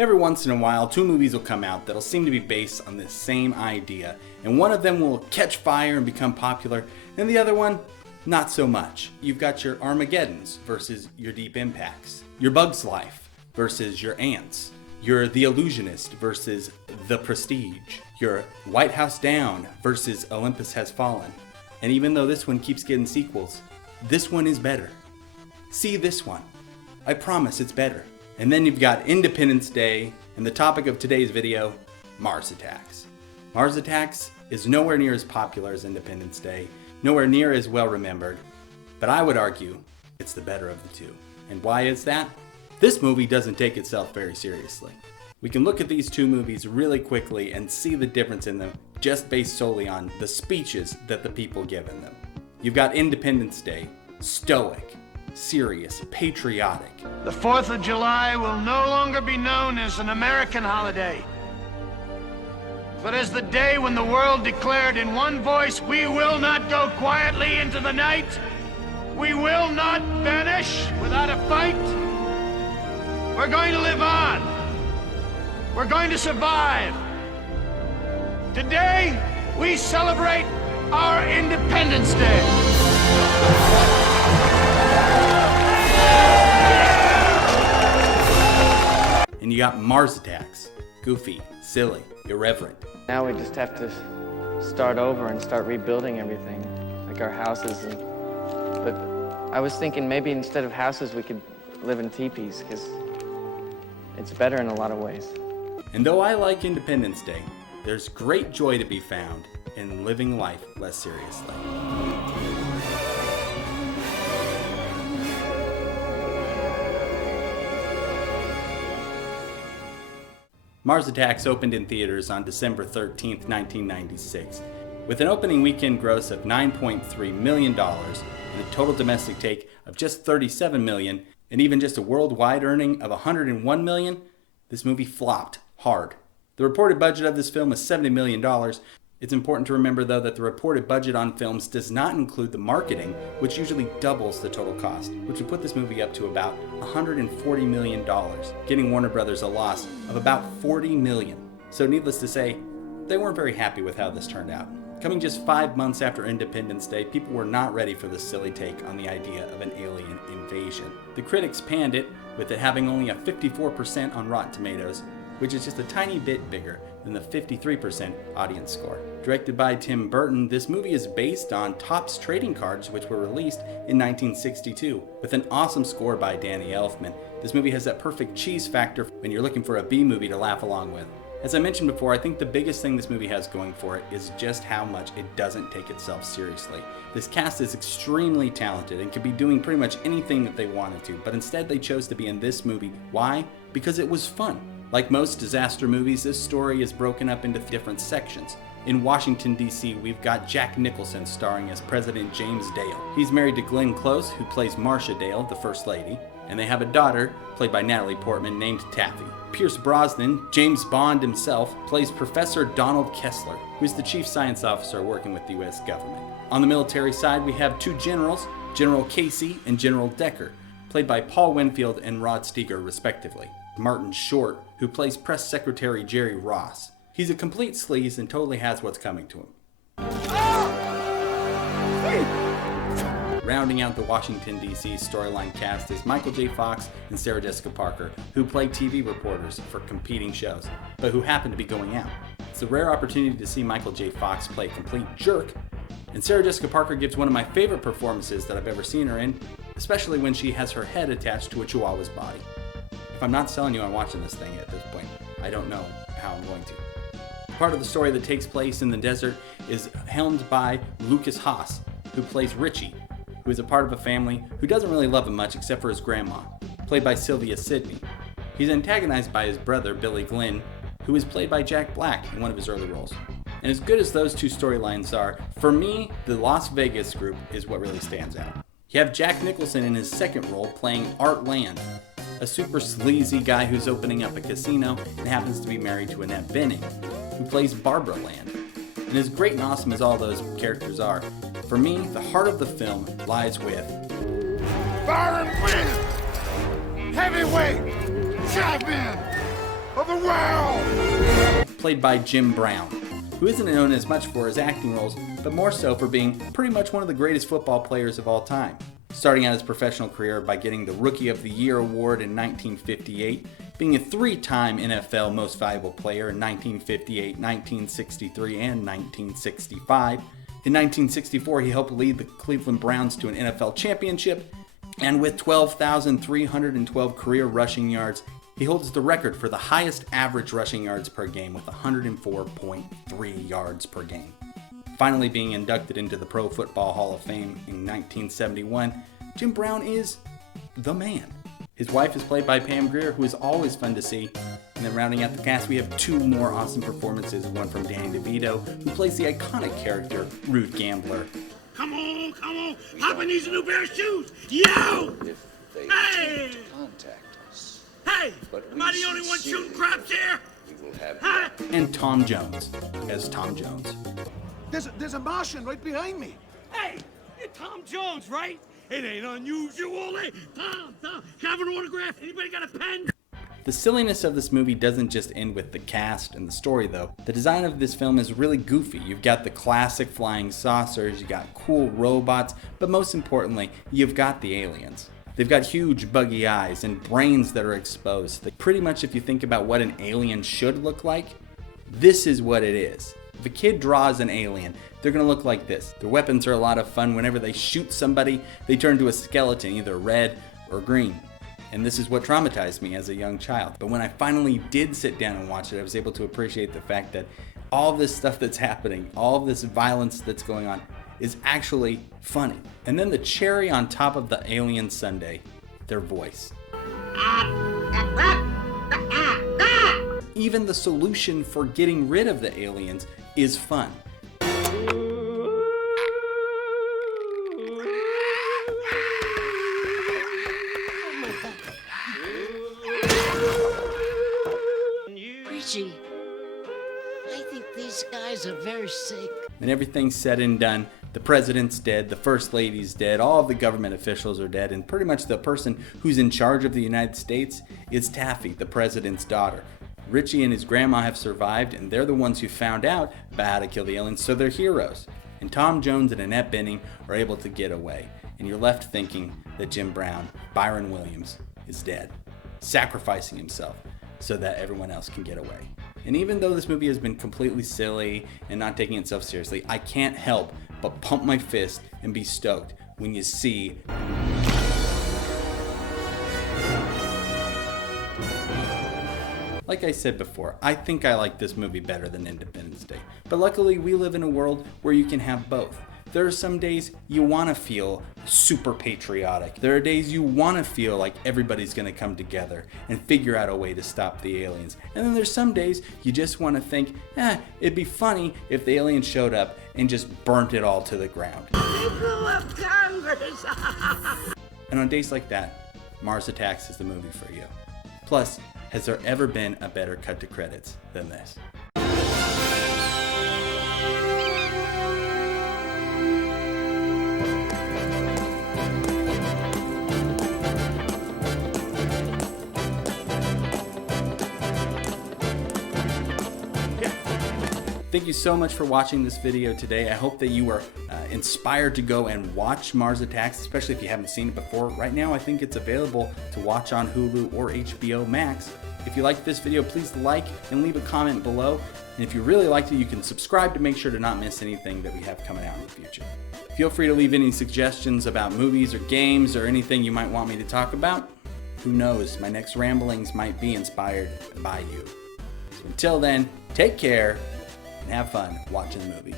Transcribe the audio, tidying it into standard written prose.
Every once in a while, two movies will come out that'll seem to be based on the same idea, and one of them will catch fire and become popular, and the other one, not so much. You've got your Armageddons versus your Deep Impacts, your Bug's Life versus your Ants, your The Illusionist versus The Prestige, your White House Down versus Olympus Has Fallen. And even though this one keeps getting sequels, this one is better. See this one. I promise it's better. And then you've got Independence Day, and the topic of today's video, Mars Attacks. Mars Attacks is nowhere near as popular as Independence Day, nowhere near as well remembered, but I would argue it's the better of the two. And why is that? This movie doesn't take itself very seriously. We can look at these two movies really quickly and see the difference in them just based solely on the speeches that the people give in them. You've got Independence Day, stoic, serious, patriotic. The 4th of July will no longer be known as an American holiday, but as the day when the world declared in one voice, we will not go quietly into the night. We will not vanish without a fight. We're going to live on. We're going to survive. Today, we celebrate our Independence Day. And you got Mars Attacks. Goofy, silly, irreverent. Now we just have to start over and start rebuilding everything, like our houses. But I was thinking maybe instead of houses we could live in teepees, because it's better in a lot of ways. And though I like Independence Day, there's great joy to be found in living life less seriously. Mars Attacks opened in theaters on December 13th, 1996, with an opening weekend gross of $9.3 million and a total domestic take of just $37 million, and even just a worldwide earning of $101 million. This movie flopped hard. The reported budget of this film is $70 million. It's important to remember, though, that the reported budget on films does not include the marketing, which usually doubles the total cost, which would put this movie up to about $140 million, getting Warner Brothers a loss of about $40 million. So needless to say, they weren't very happy with how this turned out. Coming just 5 months after Independence Day, people were not ready for this silly take on the idea of an alien invasion. The critics panned it, with it having only a 54% on Rotten Tomatoes, which is just a tiny bit bigger than the 53% audience score. Directed by Tim Burton, this movie is based on Topps trading cards, which were released in 1962. With an awesome score by Danny Elfman, this movie has that perfect cheese factor when you're looking for a B movie to laugh along with. As I mentioned before, I think the biggest thing this movie has going for it is just how much it doesn't take itself seriously. This cast is extremely talented and could be doing pretty much anything that they wanted to, but instead they chose to be in this movie. Why? Because it was fun. Like most disaster movies, this story is broken up into different sections. In Washington, D.C., we've got Jack Nicholson starring as President James Dale. He's married to Glenn Close, who plays Marcia Dale, the First Lady, and they have a daughter, played by Natalie Portman, named Taffy. Pierce Brosnan, James Bond himself, plays Professor Donald Kessler, who's the chief science officer working with the U.S. government. On the military side, we have two generals, General Casey and General Decker, played by Paul Winfield and Rod Steiger, respectively. Martin Short, who plays Press Secretary Jerry Ross. He's a complete sleaze and totally has what's coming to him. Rounding out the Washington, D.C. storyline cast is Michael J. Fox and Sarah Jessica Parker, who play TV reporters for competing shows, but who happen to be going out. It's a rare opportunity to see Michael J. Fox play a complete jerk, and Sarah Jessica Parker gives one of my favorite performances that I've ever seen her in, especially when she has her head attached to a chihuahua's body. If I'm not selling you on watching this thing at this point, I don't know how I'm going to. Part of the story that takes place in the desert is helmed by Lucas Haas, who plays Richie, who is a part of a family who doesn't really love him much except for his grandma, played by Sylvia Sidney. He's antagonized by his brother, Billy Glynn, who is played by Jack Black in one of his early roles. And as good as those two storylines are, for me, the Las Vegas group is what really stands out. You have Jack Nicholson in his second role playing Art Land, a super sleazy guy who's opening up a casino and happens to be married to Annette Bening, who plays Barbara Land. And as great and awesome as all those characters are, for me, the heart of the film lies with Byron Wynn, heavyweight champion the world! Played by Jim Brown, who isn't known as much for his acting roles, but more so for being pretty much one of the greatest football players of all time. Starting out his professional career by getting the Rookie of the Year award in 1958, being a three-time NFL Most Valuable Player in 1958, 1963, and 1965. In 1964, he helped lead the Cleveland Browns to an NFL championship, and with 12,312 career rushing yards, he holds the record for the highest average rushing yards per game with 104.3 yards per game. Finally being inducted into the Pro Football Hall of Fame in 1971, Jim Brown is the man. His wife is played by Pam Grier, who is always fun to see. And then rounding out the cast, we have two more awesome performances, one from Danny DeVito, who plays the iconic character, Rude Gambler. Come on, Papa needs a new pair of shoes! Yo! If they Hey! contact us, Hey! But Am I the we only one sincerely- shooting craps here? we will have Huh? And Tom Jones as Tom Jones. There's a Martian right behind me. Hey! You're Tom Jones, right? It ain't unusual, eh? Tom, have an autograph? Anybody got a pen? The silliness of this movie doesn't just end with the cast and the story though. The design of this film is really goofy. You've got the classic flying saucers, you got cool robots, but most importantly, you've got the aliens. They've got huge buggy eyes and brains that are exposed. Pretty much if you think about what an alien should look like, this is what it is. If a kid draws an alien, they're gonna look like this. Their weapons are a lot of fun. Whenever they shoot somebody, they turn to a skeleton, either red or green. And this is what traumatized me as a young child. But when I finally did sit down and watch it, I was able to appreciate the fact that all this stuff that's happening, all this violence that's going on, is actually funny. And then the cherry on top of the alien sundae, their voice. Even the solution for getting rid of the aliens is fun. Richie, I think these guys are very sick. And everything's said and done. The president's dead, the first lady's dead, all of the government officials are dead, and pretty much the person who's in charge of the United States is Taffy, the president's daughter. Richie and his grandma have survived, and they're the ones who found out about how to kill the aliens, so they're heroes. And Tom Jones and Annette Bening are able to get away. And you're left thinking that Jim Brown, Byron Williams, is dead, sacrificing himself so that everyone else can get away. And even though this movie has been completely silly and not taking itself seriously, I can't help but pump my fist and be stoked when you see like I said before, I think I like this movie better than Independence Day. But luckily, we live in a world where you can have both. There are some days you want to feel super patriotic. There are days you want to feel like everybody's going to come together and figure out a way to stop the aliens. And then there's some days you just want to think, it'd be funny if the aliens showed up and just burnt it all to the ground. They blew up Congress! And on days like that, Mars Attacks is the movie for you. Plus, has there ever been a better cut to credits than this? Thank you so much for watching this video today. I hope that you were inspired to go and watch Mars Attacks, especially if you haven't seen it before. Right now, I think it's available to watch on Hulu or HBO Max. If you liked this video, please like and leave a comment below. And if you really liked it, you can subscribe to make sure to not miss anything that we have coming out in the future. Feel free to leave any suggestions about movies or games or anything you might want me to talk about. Who knows, my next ramblings might be inspired by you. So until then, take care and have fun watching the movies.